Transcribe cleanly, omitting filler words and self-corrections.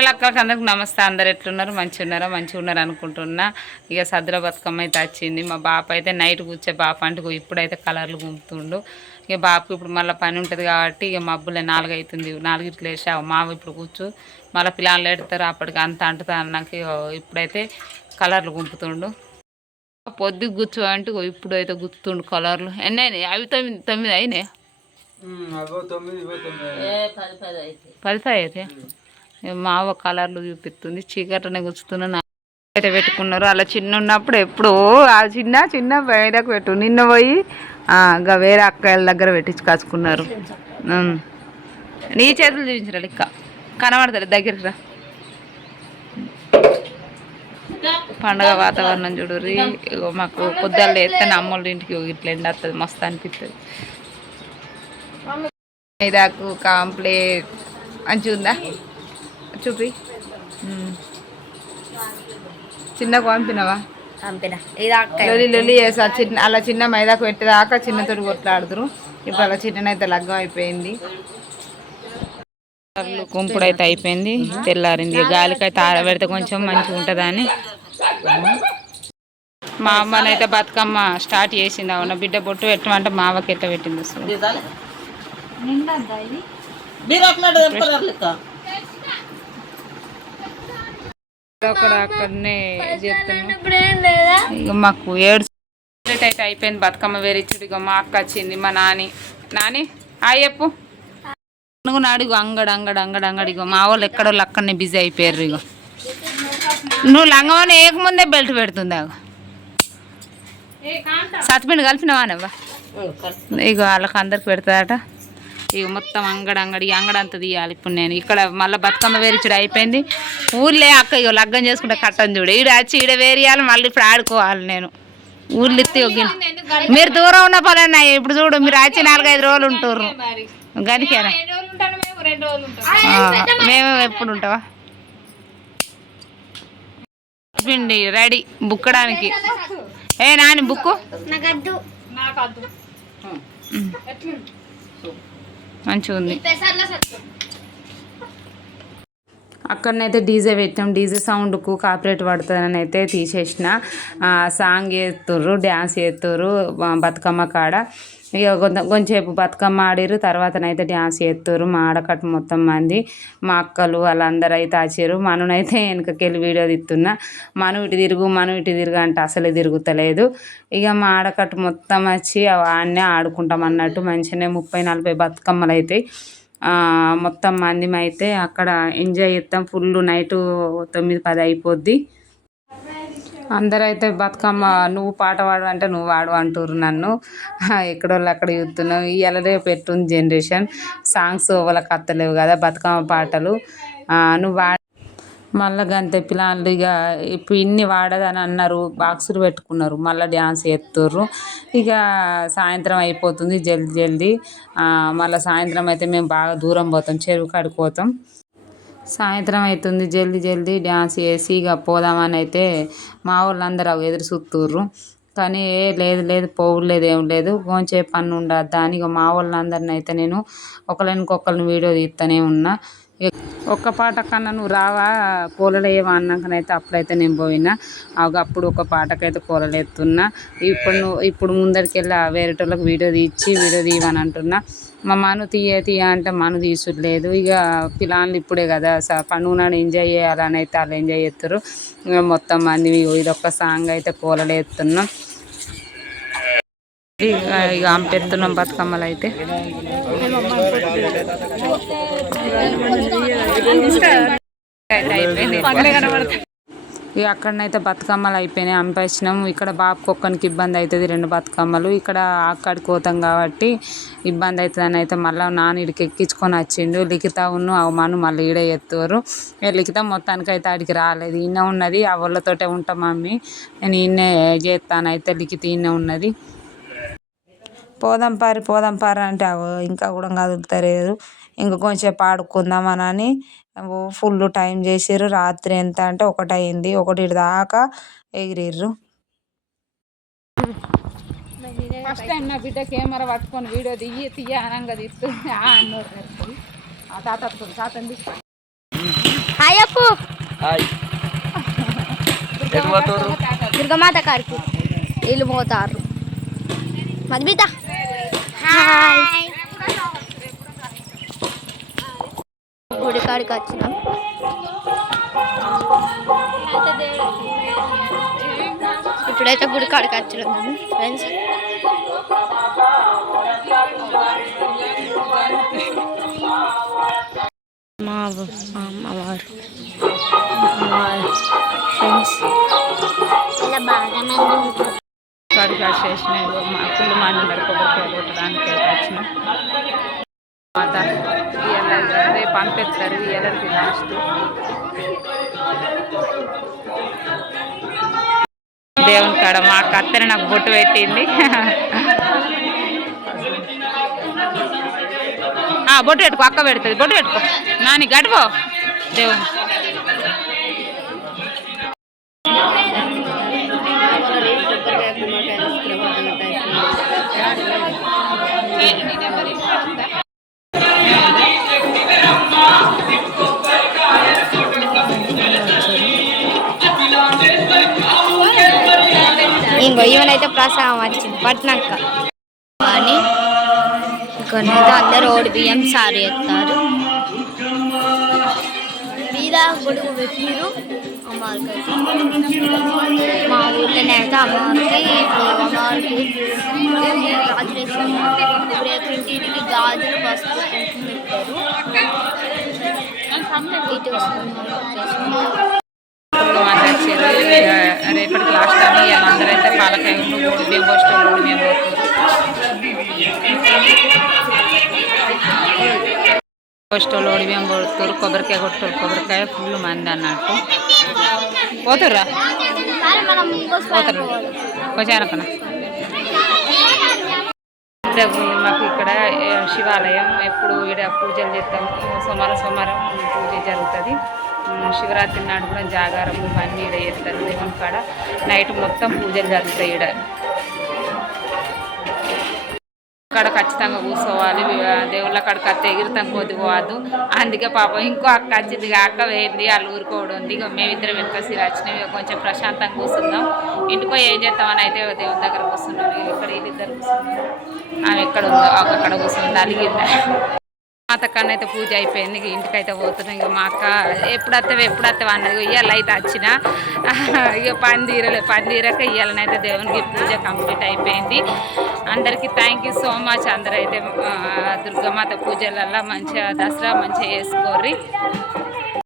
అక్కలకి అందరికి నమస్తే. అందరు ఎట్లున్నారు? మంచిగా ఉన్నారు అనుకుంటున్నా. ఇక సద్దుల బతుకమ్మ అయితే వచ్చింది. మా బాప అయితే నైట్ కూర్చే బాప అంటే ఇప్పుడైతే కలర్లు గుంపుతుండు. ఇక బాపు ఇప్పుడు మళ్ళీ పని ఉంటుంది కాబట్టి ఇక మబ్బులే 4 అవుతుంది. 4 లేచి మావ ఇప్పుడు కూర్చు మళ్ళీ పిల్లలు ఎడతారు. అప్పటికి అంత అంటుతా అన్నాక ఇప్పుడైతే కలర్లు గుంపుతుండు. పొద్దుకు కూర్చో అంటే ఇప్పుడు అయితే గుర్తుండు కలర్లు. ఎన్ని అయినాయి? అవి 9 అయినాయి. 10 అయితే మావ కలర్లు చూపిస్తుంది. చీకటనే కూర్చుతున్నా అయితే పెట్టుకున్నారు. అలా చిన్న ఉన్నప్పుడు ఎప్పుడు ఆ చిన్న బయటకు పెట్టు. నిన్న పోయి ఇంకా వేరే అక్కల దగ్గర పెట్టించుకొచ్చుకున్నారు. నీ చేతులు చూపించరా ఇక్క కనబడతారు దగ్గరికి రా. పండుగ వాతావరణం చూడుర్రి. ఇగో మాకు పొద్దున్న వేస్తే అమ్మోళ్ళ ఇంటికి ఇట్లా ఎండ వస్తుంది. మస్తు అనిపిస్తుంది. ఇదాకు కాంప్లీట్ మంచిగా ఉందా? చూపి. చిన్నకు పంపినవా? లొలి చేసా. అలా చిన్న మైదాకు పెట్టేదాకా చిన్నతోటి కొట్లాడుతురు. ఇప్పుడు అలా చిన్ననైతే లగ్గం అయిపోయింది. కుంపుడు అయితే అయిపోయింది. తెల్లారింది. గాలికైతే ఆరబెడితే కొంచెం మంచిగా ఉంటుందని మా అమ్మనైతే బతుకమ్మ స్టార్ట్ చేసింది. అవునా బిడ్డ బొట్టు పెట్టమంటే మా అవ్వకి ఎట్లా పెట్టింది అసలు. అక్కడనే ఇక మాకు 7 అయితే అయిపోయింది. బతుకమ్మ వేరిచ్చుడు. ఇక మా అక్క వచ్చింది. మా నాని చెప్పు అడుగు అంగడి. ఇగో మా వాళ్ళు ఎక్కడోళ్ళు అక్కడనే బిజీ అయిపోయారు. ఇగో నువ్వు లంగమని ఏకముందే బెల్ట్ పెడుతుంది. సత్పిండి కలిపినవానవ్వా? ఇగో వాళ్ళకి అందరికి పెడతాదట. ఇక మొత్తం అంగడి అంతా తీయాలి. ఇప్పుడు నేను ఇక్కడ మళ్ళీ బతుకమ్మ వేరిచ్చుడు అయిపోయింది. ఊర్లే అక్క ఇగో లగ్గం చేసుకుంటే కట్టని చూడు. ఈడ వచ్చి ఈడ వేరియాలి. మళ్ళీ ఇప్పుడు ఆడుకోవాలి. నేను ఊర్లు ఎత్తి మీరు దూరం ఉన్న పని ఇప్పుడు చూడు. మీరు వచ్చి 4-5 రోజులు ఉంటారు. గనికేనా మేము ఎప్పుడు ఉంటావా? పిండి రెడీ బుక్కడానికి. నాని బుక్కు మంచిగా ఉంది. అక్కడనైతే డీజే పెట్టాం. డీజే సౌండ్కు కాపరేట్ పడుతుందని అయితే తీసేసిన. సాంగ్ చేస్తుర్రు, డ్యాన్స్ చేస్తుర్రు బతుకమ్మ కాడ. ఇక కొంచెంసేపు బతుకమ్మ ఆడిరు. తర్వాతనైతే డ్యాన్స్ చేస్తుర్రు మా ఆడకట్టు మొత్తం మంది. మా అక్కలు వాళ్ళందరూ అయితే వచ్చారు. మననైతే వెనకకెళ్ళి వీడియో తీస్తున్నా. ఇటు తిరుగు అంటే అసలే తిరుగుతలేదు. ఇక మా ఆడకట్టు మొత్తం వచ్చి ఆడనే ఆడుకుంటాం అన్నట్టు. మంచిగానే 30-40 బతుకమ్మలు అవుతాయి. మొత్తం మంది అయితే అక్కడ ఎంజాయ్ చేస్తాం. ఫుల్ నైటు 9-10 అయిపోద్ది. అందరైతే బతుకమ్మ నువ్వు పాట పాడు అంటే నువ్వు పాడు అంటుర్రు నన్ను. ఎక్కడోళ్ళు అక్కడ చూస్తున్నావు. ఇవాళ రేపు ఎట్టుంది జనరేషన్. సాంగ్స్ వాళ్ళకి అత్తలేవు కదా బతుకమ్మ పాటలు. నువ్వు మళ్ళీ గంతే పిల్లలు ఇక ఇప్పుడు ఇన్ని వాడదని అన్నారు. బాక్సులు పెట్టుకున్నారు. మళ్ళీ డ్యాన్స్ చేస్తుర్రు. ఇక సాయంత్రం అయిపోతుంది జల్దీ. మళ్ళీ సాయంత్రం అయితే మేము బాగా దూరం పోతాం. చెరువు కాడికి పోతాం. సాయంత్రం అవుతుంది. జల్దీ డ్యాన్స్ చేసి ఇక పోదామని అయితే మా వాళ్ళందరూ ఎదురు చూస్తుర్రు. కానీ లేదు పోవులేదు ఏం లేదు. కొంచెం పని ఉండద్దా అని ఇక మా వాళ్ళందరిని అయితే నేను ఒకరికొకరిని వీడియో తీస్తూనే ఉన్నా. ఒక్క పాట కన్నా నువ్వు రావా పూలలు వేయవా అన్నాకనైతే అప్పుడైతే నేను పోయినా. అప్పుడు ఒక పాటకైతే పూలలు ఎత్తున్నా. ఇప్పుడు ముందరికి వెళ్ళి వేరేటోళ్ళకి వీడియో తీయమని అంటున్నా. మా మను తీయ అంటే మను తీసులేదు. ఇక పిల్లలు ఇప్పుడే కదా పండుగ నాడు ఎంజాయ్ చేయాలని అయితే వాళ్ళు ఎంజాయ్ చేస్తారు. మొత్తం మంది ఇదొక్క సాంగ్ అయితే పూలలు ఎత్తున్నాం. ఇక పెడుతున్నాం బతుకమ్మలు అయితే. ఇక అక్కడనైతే బతుకమ్మలు అయిపోయినాయి. అంపేసినాం. ఇక్కడ బాబుకి ఒక్కనికి ఇబ్బంది అవుతుంది. 2 బతుకమ్మలు ఇక్కడ అక్కడికి పోతాం కాబట్టి ఇబ్బంది అవుతుందని అయితే మళ్ళీ నాన్న ఇడికి ఎక్కించుకొని వచ్చిండు. లిఖిత అవమాను మళ్ళీ ఈడే ఎత్తురు. లిఖిత మొత్తానికి అయితే ఆడికి రాలేదు. ఈయన ఉన్నది. ఆ వాళ్ళతోటే ఉంటాం మమ్మీ నేను ఈయనే చేస్తానైతే లిఖిత ఈయనే ఉన్నది. పోదాం పారి అంటే ఇంకా కూడా కదులుతలేదు. ఇంకా కొంచెంసేపు ఆడుకుందామని ఫుల్ టైం చేసారు. రాత్రి ఎంత అంటే 1 అయింది. 1 దాకా ఎగిరిర్రు. ఫస్ట్ టైం నా బిడ్డ కెమెరా పట్టుకొని వీడియో తీయ అనంగా తీస్తుంది. తాతంది. హాయ్ చెప్పు దుర్గమాత కాడికి వీళ్ళు పోతారు మధుమిత హాయ్ గుడి కాడికి వచ్చినాం ఇప్పుడైతే గుడి కాడికి వచ్చినాం ఫ్రెండ్స్ మా అమ్మవారు ఫ్రెండ్స్ ఇలా బాగా మంది ఉంటారు కాడికి వచ్చేసినాయి ఫుల్ మంది ఉన్నారు కొబ్బరికాయ కొట్టడానికి వచ్చినాం మాత రేపు పంపిస్తారు ఇయ్యాలకి లాస్ట్ దేవుని కాడ మా కత్తెర నాకు బొట్టు పెట్టింది బొట్టు పెట్టుకో అక్క పెడుతుంది బొట్టు పెట్టుకో నాని గడిపో దేవుని ఇంకో ఈవెనైతే ప్రసాదం వచ్చింది పట్టినాక కానీ ఇక్కడైతే అందరు ఓడి బియ్యం సారు చేస్తారు మీద గొడుగు పెట్టిరు అమ్మవారికి మా ఊర్లోనే అయితే అమ్మవారికి ఇప్పుడు అమ్మవారికి గాజులు వేసాము రేపు ఇంటికి గాజులు బస్సు పెట్టారు ఇటు రేపటికి లాస్ట్ అని అందరైతే పాలకాయ ఓడి బియ్యం పోస్టర్ ఓడి బియ్యం పోస్టోళ్ళు ఓడి బియ్యం కొడుతారు కొబ్బరికాయ కొట్టారు కొబ్బరికాయ ఫుల్ మంది అన్నట్టు పోతుర్రా పోతారు కొంచెం అనకన్నా మాకు ఇక్కడ శివాలయం ఎప్పుడు ఇక్కడ పూజలు చేస్తాము సోమవారం పూజ జరుగుతుంది శివరాత్రి నాడు కూడా జాగారం ఇవన్నీ ఇక్కడ చేస్తారు దేవుని కాడ నైట్ మొత్తం పూజలు జరుగుతాయి ఇక్కడ అక్కడ ఖచ్చితంగా కూర్చోవాలి దేవుళ్ళ కాడికి అత్త ఎగిరితాం పోవద్దు అందుకే పాపం ఇంకో అక్క వచ్చింది అక్క వేయింది వాళ్ళు ఊరుకోవడం ఉంది ఇక మేమిద్దరం వెనక వచ్చినాం కొంచెం ప్రశాంతంగా కూర్చుందాం ఇంటికో ఏం చేస్తామని అయితే దేవుని దగ్గర కూర్చున్నాం ఇక్కడ వీళ్ళిద్దరు కూర్చున్నాం ఆమె ఎక్కడ ఉందో అక్కడ కూర్చుంది అలిగిందా మాత కన్నా అయితే పూజ అయిపోయింది ఇంటికైతే పోతున్నాం ఇక మా అక్క ఎప్పుడు వస్తావు అన్నది ఇవాళ అయితే వచ్చిన ఇక పని తీరక ఇవాళనైతే దేవునికి పూజ కంప్లీట్ అయిపోయింది అందరికీ థ్యాంక్ యూ సో మచ్ అందరైతే దుర్గామాత పూజలల్లో మంచిగా దసరా మంచిగా చేసుకోర్రి